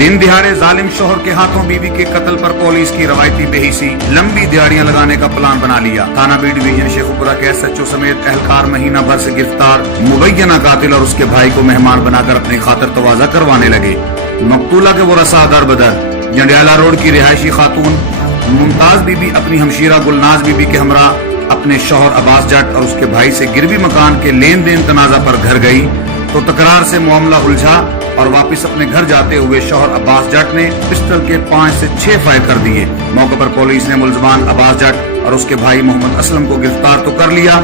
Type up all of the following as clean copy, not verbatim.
दिन दिहाड़े जालिम शोहर के हाथों बीवी के कत्ल पर पुलिस की रवायती बेहिसी, लंबी दिहाड़ियां लगाने का प्लान बना लिया। थाना बी डिवीजन शेखुपुरा के SHO समेत एहलकार महीना भर से गिरफ्तार मुबैना कातिल और उसके भाई को मेहमान बनाकर अपनी खातिर तवाजा करवाने लगे। मकतूला के वो रसा दरबदर जंडियाला रोड की रिहायशी खातून मुमताज बीबी अपनी हमशीरा गुलनाज बीबी के हमरा अपने शौहर अब्बास जट और उसके भाई से गिरवी मकान के लेन देन तनाजा पर घर गई तो तकरार से मामला उलझा और वापस अपने घर जाते हुए शौहर अब्बास जट ने पिस्टल के 5 से 6 फायर कर दिए। मौके पर पुलिस ने मुलजमान अब्बास जट और उसके भाई मोहम्मद असलम को गिरफ्तार तो कर लिया।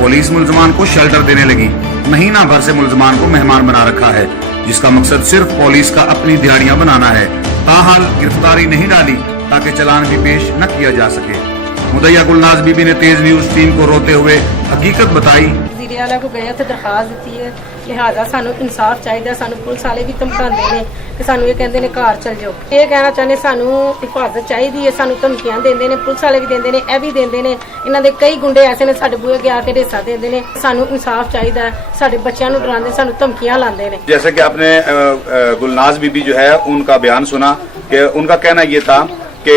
पुलिस मुलजमान को शेल्टर देने लगी। महीना भर से मुलजमान को मेहमान बना रखा है, जिसका मकसद सिर्फ पुलिस का अपनी दिहाड़ियां बनाना है। ताहाल गिरफ्तारी नहीं डाली ताकि चालान भी पेश न किया जा सके। मुदैया गुलनाज बीबी ने तेज न्यूज टीम को रोते हुए हकीकत बताई। वज़ीर आला को गए थे दरखास्त दी है, लिहाजा सानू इंसाफ चाहिए। सानू पुलिस वाले भी धमकाते हैं कि सानू ये कहते हैं घर चल जाओ। ये कहना चाहते सानू हिफाजत चाहिए है, सानू धमकियां देंदे ने, पुलिस वाले भी देंदे ने, ए भी देंदे ने। इन्हां दे कई गुंडे ऐसे ने साडे बूहे गया के रेसा देंदे ने। सानू इंसाफ चाहिए, साडे बच्चों नू डरांदे, सानू धमकियां लांदे ने। जैसे कि आपने गुलनाज बीबी जो है उनका बयान सुना कि उनका कहना ये था कि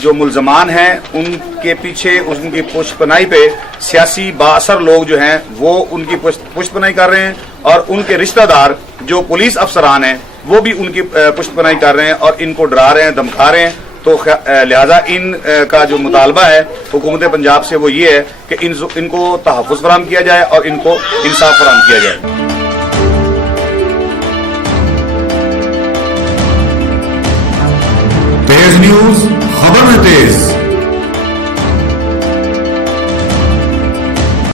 जो मुलजमान हैं उनके पीछे उनकी पुष्पनाई पे सियासी बाअसर लोग जो हैं वो उनकी पुष्पनाई कर रहे हैं और उनके रिश्तेदार जो पुलिस अफसरान हैं वो भी उनकी पुष्पनाई कर रहे हैं और इनको डरा रहे हैं, धमका रहे हैं। तो लिहाजा इन का जो मुतालबा है हुकूमत पंजाब से वो ये है कि इनको तहफ़्फ़ुज़ फराहम किया जाए और इनको इंसाफ फराहम किया जाए। तेज न्यूज खबर में तेज।